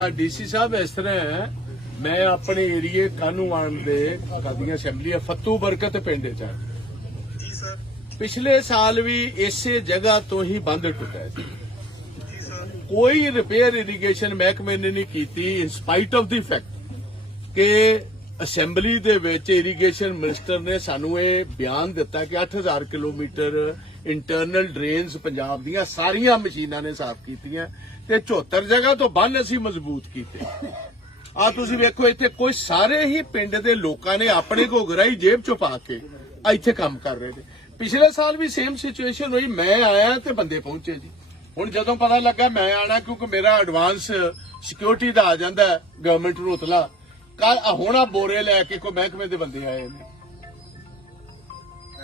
DC ਸਾਹਿਬ ਇਸ ਤਰ੍ਹਾਂ ਹੈ ਮੈਂ ਆਪਣੇ ਏਰੀਏ ਕਾਨੂੰਵਾਨ ਦੇ ਕਦੀਆਂ ਅਸੈਂਬਲੀ ਹੈ ਫੱਤੂ ਬਰਕਤ ਪਿੰਡ ਚ। ਜੀ ਸਰ। ਪਿਛਲੇ ਸਾਲ ਵੀ ਇਸੇ ਜਗ੍ਹਾ ਤੋਂ ਹੀ ਬੰਦ ਟੁੱਟਾ ਸੀ। ਜੀ ਸਰ। ਕੋਈ ਰਿਪੇਅਰ ਇਰੀਗੇਸ਼ਨ ਮਹਿਕਮੇ ਨੇ ਨਹੀਂ ਕੀਤੀ in spite of the fact ਕਿ ਅਸੈਂਬਲੀ ਦੇ ਵਿੱਚ ਇਰੀਗੇਸ਼ਨ ਮਿਨਿਸਟਰ ਨੇ ਸਾਨੂੰ ਇਹ ਬਿਆਨ ਦਿੱਤਾ ਕਿ 8000 ਕਿਲੋਮੀਟਰ ਇੰਟਰਨਲ ਡਰੇਨਸ ਪੰਜਾਬ ਦੀਆਂ ਸਾਰੀਆਂ ਮਸ਼ੀਨਾਂ ਨੇ ਸਾਫ਼ ਕੀਤੀਆਂ ਤੇ 74 ਜਗ੍ਹਾ ਤੋਂ ਬੰਨ ਅਸੀਂ ਮਜ਼ਬੂਤ ਕੀਤੇ। ਆ ਤੁਸੀਂ ਵੇਖੋ, ਇੱਥੇ ਕੋਈ ਸਾਰੇ ਹੀ ਪਿੰਡ ਦੇ ਲੋਕਾਂ ਨੇ ਆਪਣੇ ਘੋਗਰਾਈ ਜੇਬ ਚੋਂ ਪਾ ਕੇ ਇੱਥੇ ਕੰਮ ਕਰ ਰਹੇ ਨੇ। ਪਿਛਲੇ ਸਾਲ ਵੀ ਸੇਮ ਸਿਚੁਏਸ਼ਨ ਹੋਈ, ਮੈਂ ਆਇਆ ਤੇ ਬੰਦੇ ਪਹੁੰਚੇ ਜੀ। ਹੁਣ ਜਦੋਂ ਪਤਾ ਲੱਗਾ ਮੈਂ ਆਣਾ ਕਿਉਂਕਿ ਮੇਰਾ ਐਡਵਾਂਸ ਸਿਕਿਉਰਿਟੀ ਦਾ ਆ ਜਾਂਦਾ ਗਵਰਨਮੈਂਟ ਨੂੰ ਉਤਲਾ ਕੱਲ ਹੁਣ ਆ ਬੋਰੇ ਲੈ ਕੇ ਕੋਈ ਮਹਿਕਮੇ ਦੇ ਬੰਦੇ ਆਏ ਨੇ।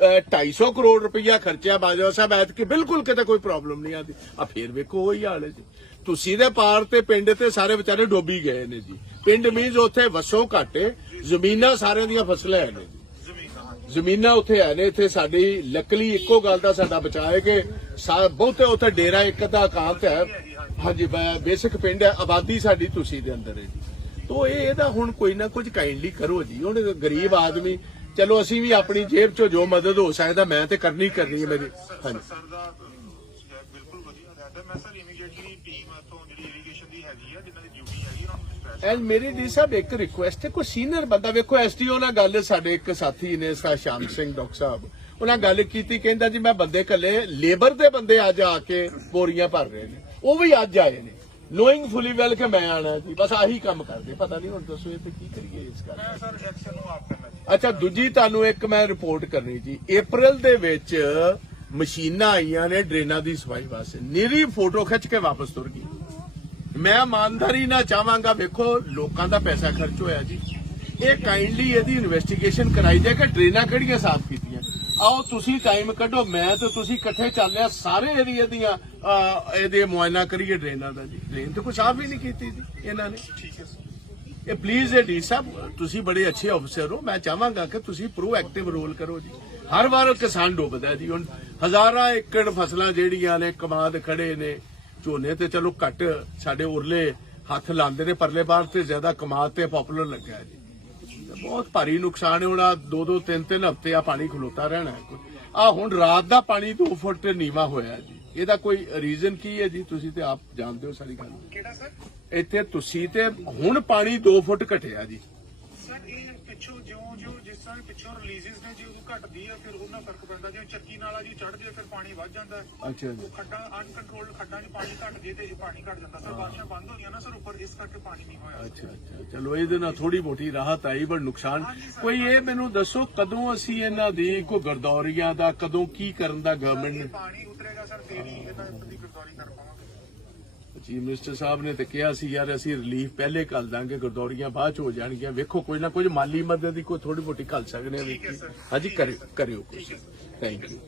250 ਕਰੋੜ ਰੁਪਈਆ ਖਰਚਿਆ ਬਾਜਵਾ ਸਾਹਿਬ, ਐਤਕੀ ਬਿਲਕੁਲ ਕਿਤੇ ਕੋਈ ਪ੍ਰੋਬਲਮ ਨਹੀਂ ਆਦੀ। ਆ ਫੇਰ ਵੇਖੋ, ਉਹੀ ਹਾਲ ਹੈ ਜੀ। ਤੁਸੀਂ ਦੇ ਪਾਰ ਤੇ ਪਿੰਡ ਤੇ ਸਾਰੇ ਵਿਚਾਰੇ ਡੁੱਬੀ ਗਏ ਨੇ ਜੀ। ਪਿੰਡ ਮੀਨਸ ਉੱਥੇ ਵਸੋਂ ਘਾਟੇ ਜ਼ਮੀਨਾਂ ਸਾਰਿਆਂ ਦੀਆਂ ਫਸਲਾਂ ਹੈ ਨੇ ਜੀ। ਜ਼ਮੀਨਾਂ ਉੱਥੇ ਹੈ ਨੇ, ਇੱਥੇ ਸਾਡੀ ਲੱਕਲੀ ਇੱਕੋ ਗੱਲ ਦਾ ਸਾਡਾ ਬਚਾਅ ਹੈ ਕਿ ਬਹੁਤੇ ਉੱਥੇ ਡੇਰਾ ਇੱਕ ਅੱਧਾ ਕਾਂਤ ਹੈ। ਹਾਂਜੀ ਬੇਸਿਕ ਪਿੰਡ ਹੈ ਆਬਾਦੀ ਸਾਡੀ ਤੁਸੀਂ ਦੇ ਅੰਦਰ ਹੈ ਜੀ। ਤੋ ਇਹ ਇਹਦਾ ਹੁਣ ਕੋਈ ਨਾ ਕੁਝ ਕਾਈਂਡਲੀ ਕਰੋ ਜੀ। ਹੁਣ ਗਰੀਬ ਆਦਮੀ ਚਲੋ ਅਸੀਂ ਵੀ ਆਪਣੀ ਜੇਬ ਚੋਂ ਜੋ ਮਦਦ ਹੋ ਸਕਦਾ ਮੈਂ ਤੇ ਕਰਨੀ ਕਰਨੀ ਹੈ ਮੇਰੀ। ਹਾਂਜੀ। ਸਰ ਦਾ ਅਹ, ਬਿਲਕੁਲ ਵਧੀਆ ਰਹਿ ਹੈ ਮੈਂ ਸਰ ਇਮੀਡੀਏਟਲੀ ਟੀਮ ਤੋਂ ਜਿਹੜੀ ਇਰੀਗੇਸ਼ਨ ਦੀ ਹੈਗੀ ਆ ਜਿਨ੍ਹਾਂ ਦੀ ਡਿਊਟੀ ਹੈਗੀ ਉਹਨਾਂ ਨੂੰ ਸਪੈਸ਼ਲ ਐਂਡ ਮੇਰੀ ਡੀ ਸਾਹਿਬ ਇੱਕ ਰਿਕੁਐਸਟ ਹੈ ਕੋਈ ਸੀਨੀਅਰ ਬੰਦਾ ਵੇਖੋ ਐਸਟੀਓ ਨਾਲ ਗੱਲ ਸਾਡੇ ਇੱਕ ਸਾਥੀ ਨੇ ਸਾ ਸ਼ਾਮ ਸਿੰਘ ਡਾਕਟਰ ਸਾਹਿਬ ਉਹਨਾਂ ਗੱਲ ਕੀਤੀ ਕਹਿੰਦਾ ਜੀ ਮੈਂ ਬੰਦੇ ਕੱਲੇ ਲੇਬਰ ਦੇ ਬੰਦੇ ਅੱਜ ਆ ਕੇ ਬੋਰੀਆਂ ਭਰ ਰਹੇ ਨੇ ਉਹ ਵੀ ਅੱਜ ਆਏ ਨੇ। ਨੋਇੰਗ ਫੁਲੀ ਵੈਲ ਕਿ ਮੈਂ ਆਣਾ ਜੀ ਬਸ ਆਹੀ ਕੰਮ ਕਰਦੇ। ਪਤਾ ਨਹੀਂ ਹੁਣ ਦੱਸੋ ਇਹ ਤੇ ਕੀ ਕਰੀਏ ਇਸ ਗੱਲ ਮੈਂ ਸਰ ਐਕਸ਼ਨ ਨੂੰ ਆਪ ਕਰਨਾ ਅੱਛਾ ਦੂਜੀ ਤੁਹਾਨੂੰ ਇੱਕ ਮੈਂ ਰਿਪੋਰਟ ਕਰਨੀ ਜੀ। April ਦੇ ਵਿੱਚ ਮਸ਼ੀਨਾਂ ਆਈਆਂ ਨੇ ਡਰੇਨਾਂ ਦੀ ਸਫ਼ਾਈ ਵਾਸਤੇ। ਨਿਰੀ ਫੋਟੋ ਖਿੱਚ ਕੇ ਵਾਪਸ ਤੁਰ ਗਈ। ਮੈਂ ਇਮਾਨਦਾਰੀ ਨਾਲ ਚਾਹਾਂਗਾ ਵੇਖੋ ਲੋਕਾਂ ਦਾ ਪੈਸਾ ਖਰਚ ਹੋਇਆ ਜੀ। ਇਹ ਕਾਈਂਡਲੀ ਇਹਦੀ ਇਨਵੈਸਟੀਗੇਸ਼ਨ ਕਰਾਈ ਜਾਏ ਕਿ ਡਰੇਨਾਂ ਕਿਹੜੀਆਂ ਸਾਫ਼ ਕੀਤੀਆਂ ਆਓ ਤੁਸੀਂ ਟਾਈਮ ਕੱਢੋ ਮੈਂ ਤੇ ਤੁਸੀਂ ਇਕੱਠੇ ਚੱਲਦੇ ਆ ਸਾਰੇ ਏਰੀਆ ਦੀਆਂ ਇਹਦੇ ਮੁਆਇਨਾ ਕਰੀਏ ਡਰੇਨਾਂ ਦਾ ਜੀ। ਡਰੇਨ ਤੇ ਕੋਈ ਸਾਫ਼ ਹੀ ਨਹੀਂ ਕੀਤੀ ਜੀ ਇਹਨਾਂ ਨੇ। ਠੀਕ ਹੈ ਇਹ ਪਲੀਜ਼ ਇਹ ਡੀ ਸਾਹਿਬ ਤੁਸੀਂ ਬੜੇ ਅੱਛੇ ਅਫਸਰ ਹੋ। ਮੈਂ ਚਾਹਾਂਗਾ ਕਿ ਤੁਸੀਂ ਪ੍ਰੋਐਕਟਿਵ ਰੋਲ ਕਰੋ ਜੀ। ਹਰ ਵਾਰ ਕਿਸਾਨ ਡੁੱਬਦਾ ਜੀ। ਹੁਣ ਹਜ਼ਾਰਾਂ ਏਕੜ ਫਸਲਾਂ ਜਿਹੜੀਆਂ ਨੇ ਕਮਾਦ ਖੜੇ ਨੇ ਝੋਨੇ ਤੇ ਚਲੋ ਘੱਟ ਸਾਡੇ ਉਰਲੇ ਹੱਥ ਲਾਉਂਦੇ ਨੇ ਪਰਲੇ ਬਾਰ ਤੇ ਜ਼ਿਆਦਾ ਕਮਾਦ ਤੇ ਪਪੂਲਰ ਲੱਗਾ ਹੈ ਜੀ। ਬਹੁਤ ਭਾਰੀ ਨੁਕਸਾਨ ਹੋਣਾ ਦੋ ਦੋ ਤਿੰਨ ਤਿੰਨ ਹਫ਼ਤੇ ਆ ਪਾਣੀ ਖਲੋਤਾ ਰਹਿਣਾ ਆ ਹੁਣ ਰਾਤ ਦਾ ਪਾਣੀ 2 ਫੁੱਟ ਨੀਵਾ ਹੋਇਆ ਜੀ। ਇਹਦਾ ਕੋਈ ਰੀਜ਼ਨ ਕੀ ਹੈ ਜੀ? ਤੁਸੀਂ ਤੇ ਆਪ ਜਾਣਦੇ ਹੋ ਸਾਰੀ ਗੱਲ। ਕਿਹੜਾ ਸਰ? ਇੱਥੇ ਤੁਸੀਂ ਤੇ ਹੁਣ ਪਾਣੀ 2 ਫੁੱਟ ਘਟਿਆ ਜੀ। ਪਿੱਛੋਂ ਜਿਉਂ ਜਿਉਂ ਜਿਸ ਤਰ੍ਹਾਂ ਪਿੱਛੋਂ ਰਿਲੀਜ਼ਸ ਨੇ ਜੀ ਉਹ ਘਟਦੀ ਆ ਫਿਰ ਉਹਨਾਂ ਫ਼ਰਕ ਪੈਂਦਾ। ਜਿਵੇਂ ਚੱਕੀ ਨਾਲਾ ਜੀ ਚੜ੍ਹਦੀ ਆ ਫਿਰ ਪਾਣੀ ਵੱਧ ਜਾਂਦਾ। ਹੈ। ਅੱਛਾ ਜੀ ਖੱਡਾਂ ਅਨਕੰਟਰੋਲਡ ਖੱਡਾਂ 'ਚ ਪਾਣੀ ਘਟ ਜੇ ਤੇ ਇਹ ਪਾਣੀ ਘਟ ਜਾਂਦਾ। ਸਰ ਬਾਰਿਸ਼ਾਂ ਬੰਦ ਹੋਈਆਂ ਨਾ ਸਰ ਉੱਪਰ ਇਸ ਕਰਕੇ ਪਾਣੀ ਨਹੀਂ ਹੋਇਆ। ਅੱਛਾ ਅੱਛਾ। ਚਲੋ ਇਹਦੇ ਨਾਲ ਥੋੜੀ ਮੋਟੀ ਰਾਹਤ ਆਈ ਪਰ ਨੁਕਸਾਨ ਕੋਈ ਇਹ ਮੈਨੂੰ ਦੱਸੋ ਕਦੋਂ ਅਸੀਂ ਇਹਨਾਂ ਦੀ ਕੋਈ ਗਰਦੌਰੀਆਂ ਦਾ ਕਦੋਂ ਕੀ ਕਰਨ ਦਾ ਗਵਰਨਮੈਂਟ ਨੇ? ਪਾਣੀ ਉਤਰੇਗਾ ਸਰ ਫੇਰ ਹੀ ਦੀ ਗਰਦੌਰੀ ਕਰ ਪਾਵਾਂਗੇ। ਚੀਫ ਮਿਨਿਸਟਰ ਸਾਹਿਬ ਨੇ ਤੇ ਕਿਹਾ ਸੀ ਯਾਰ ਅਸੀਂ ਰਿਲੀਫ ਪਹਿਲੇ ਕਰ ਦਾਂਗੇ ਗਰਦੌਰੀਆਂ ਬਾਅਦ ਚ ਹੋ ਜਾਣਗੀਆਂ। ਵੇਖੋ ਕੋਈ ਨਾ ਕੋਈ ਮਾਲੀ ਮਦਦ ਦੀ ਕੋਈ ਥੋੜੀ ਮੋਟੀ ਘੱਲ ਸਕਦੇ ਸਰ। ਹਾਂਜੀ ਕਰਿਓ ਕਰਿਓ ਥੈਂਕ ਯੂ